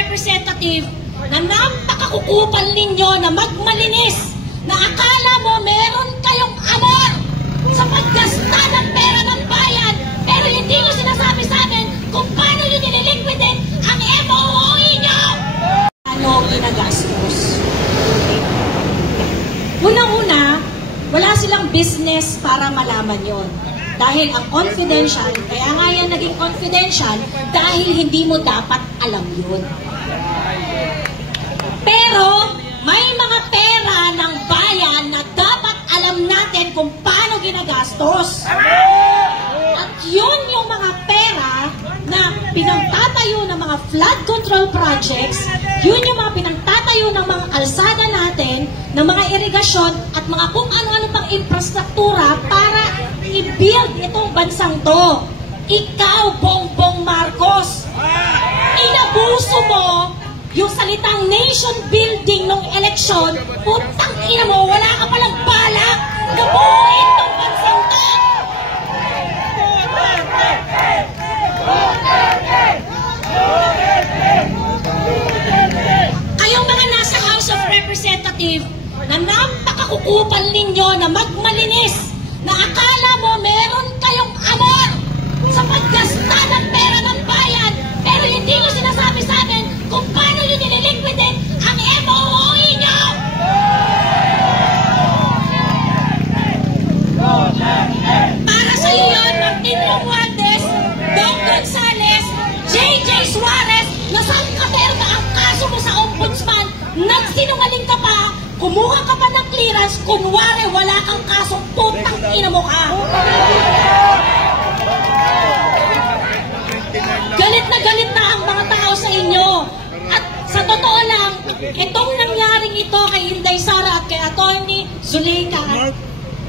Representative na napakakukupal ninyo na magmalinis, na akala mo meron kayong amor sa paggasta ng pera ng bayan, pero hindi nyo sinasabi sa amin kung paano nyo nililiquidate ang MOOE nyo. Ano ginagastos? Unang-una, wala silang business para malaman yon. Dahil ang confidential, kaya nga yan naging confidential, dahil hindi mo dapat alam yun. Pero, may mga pera ng bayan na dapat alam natin kung paano ginagastos. At yun yung mga pera na pinagtatayo ng mga flood control projects, yun yung mga pinagtatayo ng mga kalsada natin, ng mga irigasyon, at mga kung ano-ano pang infrastruktura para i-build itong bansang to. Ikaw, Bongbong Marcos, inabuso mo yung salitang nation building ng eleksyon. Putang ina mo, wala ka palang balak na buuin itong bansang to. Kayong mga nasa House of Representatives na napakakukupal ninyo na magmalinis, na akala mo meron kayong amor sa paggasta ng pera ng bayan, pero hindi nyo sinasabi sa amin kung paano nyo nililiquidate ang MOOE nyo. Para sa iyo yun, Martin Romualdez, Dong Gonzales, JJ Suarez, nasangkaterma ang kaso mo sa ombudsman, nagsinungaling ka pa, kumuha ka pa ng clearance, kunwari wala kang kasong, putang ina mo ka. Galit na ang mga tao sa inyo. At sa totoo lang, itong nangyaring ito kay Inday Sara at kay Atty. Zuleika,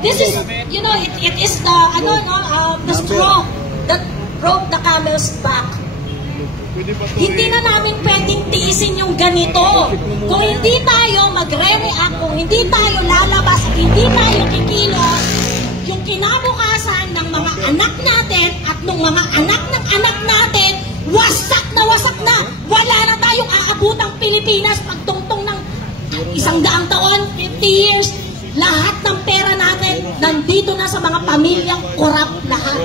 this is, you know, it is the, the straw that broke the camel's back. Hindi na namin pwedeng tiisin yung ganito. Kung hindi tayo magre-react, kung hindi tayo lalabas, hindi tayo kikilos, yung kinabukasan ng mga anak natin at ng mga anak ng anak natin, wasak na. Wala na tayong aabutang Pilipinas pagtungtong ng 100 taon, 50 years. Lahat ng pera natin nandito na sa mga pamilyang korap lahat.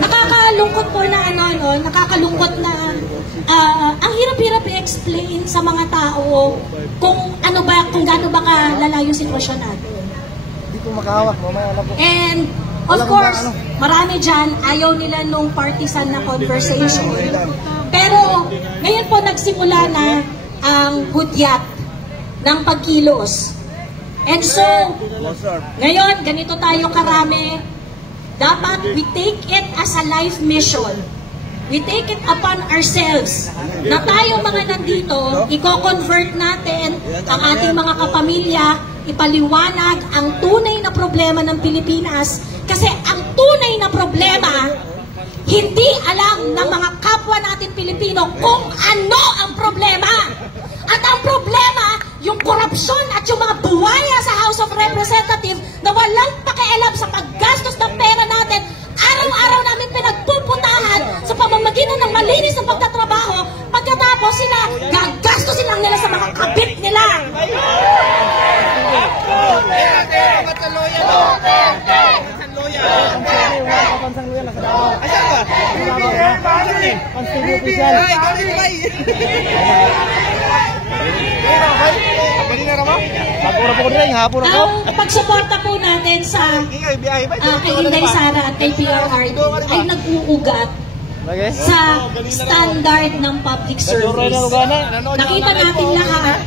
Nakakalungkot po na nakakalungkot na ang hirap-hirap i-explain sa mga tao kung gaano ba kalala yung sitwasyon natin. Hindi ko makahawak, mamaya na po. And of course, marami dyan ayaw nila nung partisan na conversation. Pero ngayon po nagsimula na ang hudyat ng pagkilos. And so, ngayon ganito tayo karami. Dapat we take it as a life mission. We take it upon ourselves na tayo mga nandito, i-convert natin ang ating mga kapamilya, ipaliwanag ang tunay na problema ng Pilipinas. Kasi ang tunay na problema, hindi alam ng mga kapwa natin Pilipino kung ano ang problema. At ang problema, yung korupsyon at yung mga buwaya sa House of Representatives na walang pakialam sa paggastos ng pera natin, araw-araw namin pinagpuputahan sa pamamagitan ng malinis ng pagtatrabaho, pagkatapos sila, gagastosin lang nila sa mga kabit nila. Ang pagsuporta po natin sa kay Inday Sara at kay PRRD ay nag-uugat sa standard ng public service. Nakita natin lahat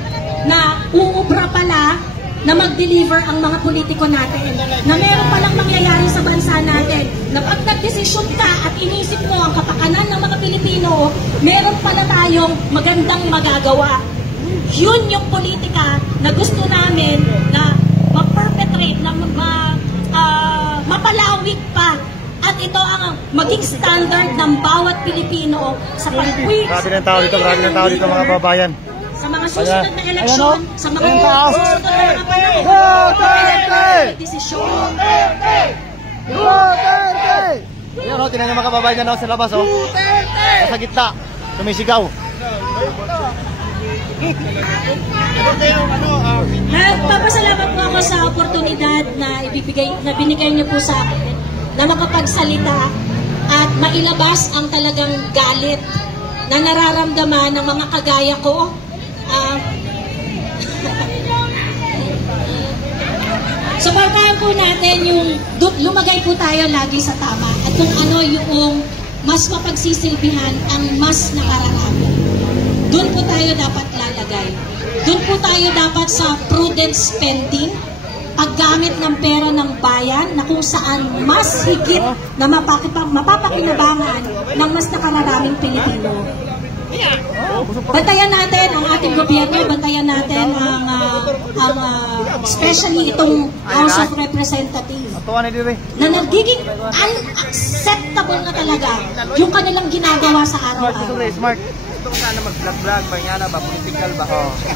na uubra pala na mag-deliver ang mga politiko natin, na meron palang mangyayari sa bansa natin, na pag nag-desisyon ka at inisip mo ang kapakanan ng mga Pilipino, meron pala tayong magandang magagawa. Yun yung politika na gusto namin na ma-perpetrate, na mapalawig pa. At ito ang maging standard ng bawat Pilipino sa pag-quiz. Grabe ng tao dito mga babayan. Sa mga susunod na eleksyon, sa mga susunod na mga panahon, desisyon. Ayun o, tinan nyo mga kababayan dyan sa labas o. Sa gitna, sumisigaw. Nagpapasalamat po ako sa oportunidad na binigay niyo po sa akin na makapagsalita at mailabas ang talagang galit na nararamdaman ng mga kagaya ko. Suportahan po natin yung lumagay po tayo lagi sa tama at kung ano yung mas mapagsisilbihan ang mas nakararami. Doon po tayo dapat lalagay. Doon po tayo dapat sa prudent spending, paggamit ng pera ng bayan na kung saan mas higit na mapapakinabangan ng mas nakararaming Pilipino. Bantayan natin ang ating gobyerno, bantayan natin ang especially itong House of Representatives na nagiging unacceptable na talaga yung kanilang ginagawa sa araw-araw. Gusto ko sana mag-vlog-vlog ba yan ba? Political ba?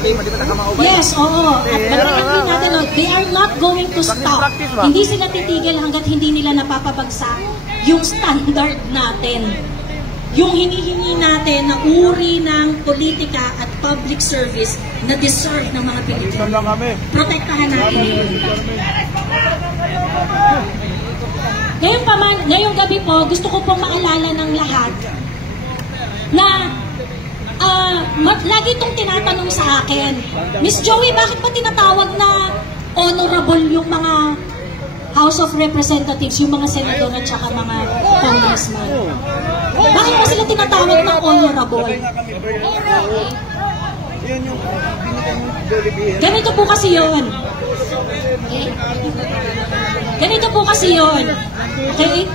Hindi mo ba nakamauban? Yes, oo. At bantayan natin, they are not going to stop. Hindi sila titigil hanggat hindi nila napapabagsak yung standard natin. Yung hinihingi natin na uri ng politika at public service na deserve ng mga Pilipino. Protektahan natin yun. Ngayong gabi po, gusto ko pong maalala ng lahat na lagi itong tinatanong sa akin, Miss Joey, bakit ba tinatawag na honorable yung mga House of Representatives, yung mga senador at saka mga congressman? Bakit ba sila tinatawag na honorable? Ganito po kasi yun. Ganito po kasi yun. Okay?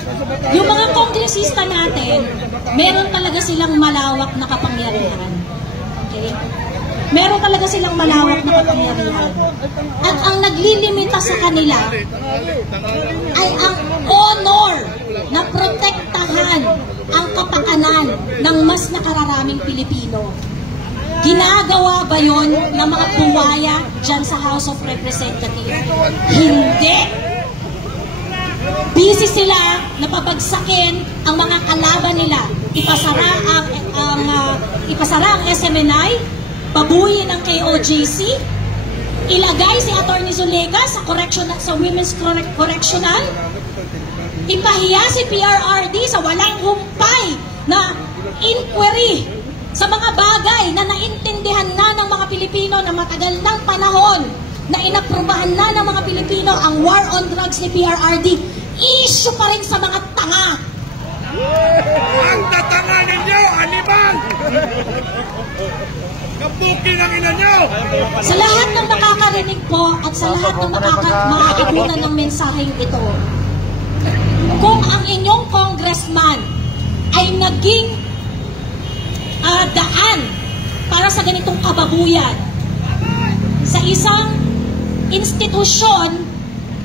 Yung mga kongresista natin, meron talaga silang malawak na kapangyarihan. Okay? Meron talaga silang malawak na kapangyarihan. At ang naglilimita sa kanila ay ang honor na protektahan ang kapakanan ng mas nakararaming Pilipino. Ginagawa ba yon ng mga buwaya dyan sa House of Representatives? Hindi! Busy sila na pabagsakin ang mga kalaban nila. Ipasara ang SMNI, pabuyin ang KOJC, ilagay si Atty. Zulega sa Women's Correctional, ipahiya si PRRD sa walang humpay na inquiry sa mga bagay na naintindihan na ng mga Pilipino na matagal ng panahon na inaprubahan na ng mga Pilipino ang war on drugs ni PRRD. Issue pa rin sa mga tanga. Ang tatanga ninyo, animal! Kabukin ang ina nyo! Sa lahat ng nakakarinig po at sa lahat ng makakabunan ng mensaheng ito, kung ang inyong congressman ay naging daan para sa ganitong kababuyan sa isang institusyon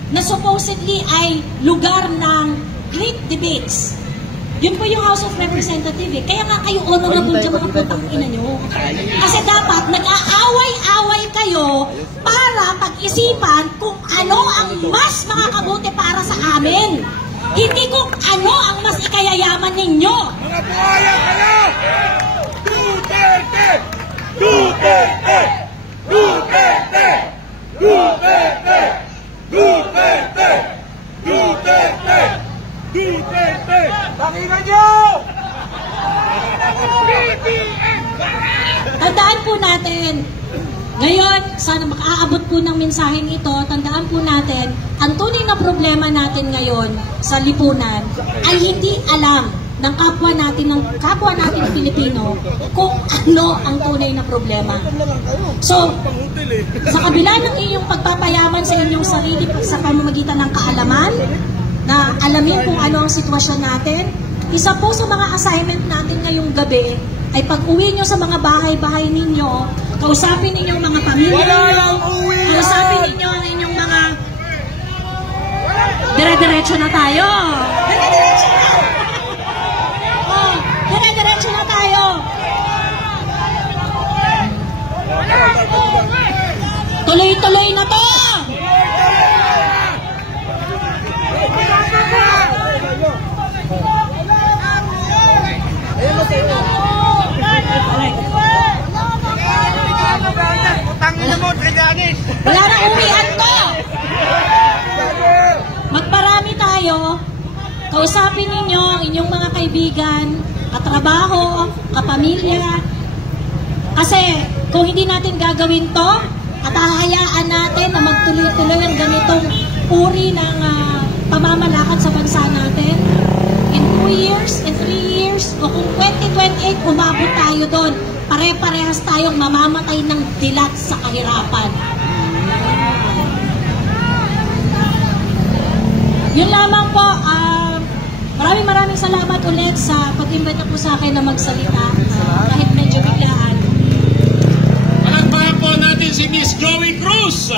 na supposedly ay lugar ng great debates, yun po yung House of Representatives. Kaya nga kayo honorable dyan mga putang ina nyo. Kasi dapat nag-aaway-away kayo para pag-isipan kung ano ang mas makakabuti para sa amin. Hindi kung ano ang mas ikayayaman ninyo. Mga buhaya kayo! Duterte! Duterte! Duterte! Duterte! Duterte! Duterte! Duterte! Pakinggan nyo! Tandaan po natin, ngayon, sana makaabot po ng mensaheng ito, tandaan po natin, ang tunay na problema natin ngayon sa lipunan ay hindi alam ng kapwa natin Pilipino kung ano ang tunay na problema. So, sa kabila ng inyong pagpapayaman sa inyong sarili sa pamamagitan ng kaalaman, na alamin kung ano ang sitwasyon natin, isa po sa mga assignment natin ngayong gabi ay pag-uwi nyo sa mga bahay-bahay ninyo, kausapin ninyo ang mga pamilya ninyo, kausapin ninyo ang inyong mga dire-diretso na tayo. Dire-diretso na! Oh, dire-diretso na tayo. Tuloy-tuloy na to! Wala na uwian to! Magparami tayo. Kausapin ninyo ang inyong mga kaibigan, katrabaho, kapamilya. Kasi kung hindi natin gagawin to, at hahayaan natin na magtuloy-tuloy ang ganitong uri ng pamamalakad sa bansa natin, in 2 years, in 3 years, o kung 2028, umabot tayo doon, pare-parehas tayong mamamatay ng dilat sa kahirapan. Yun lamang po, maraming salamat ulit sa pag-invite po sa akin na magsalita, kahit medyo biglaan. Palagpakan po natin si Miss Joey Cruz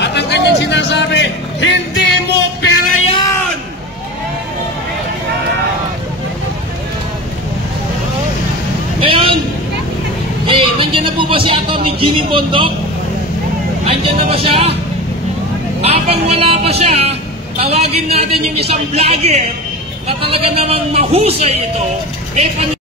at ang kanyang sinasabi, hindi mo pera yan! Ngayon, nandiyan na po ba si Atty. Jimmy Bondok? Nandiyan na ba siya? Habang wala pa siya, tawagin natin yung isang vlogger na talaga namang mahusay ito.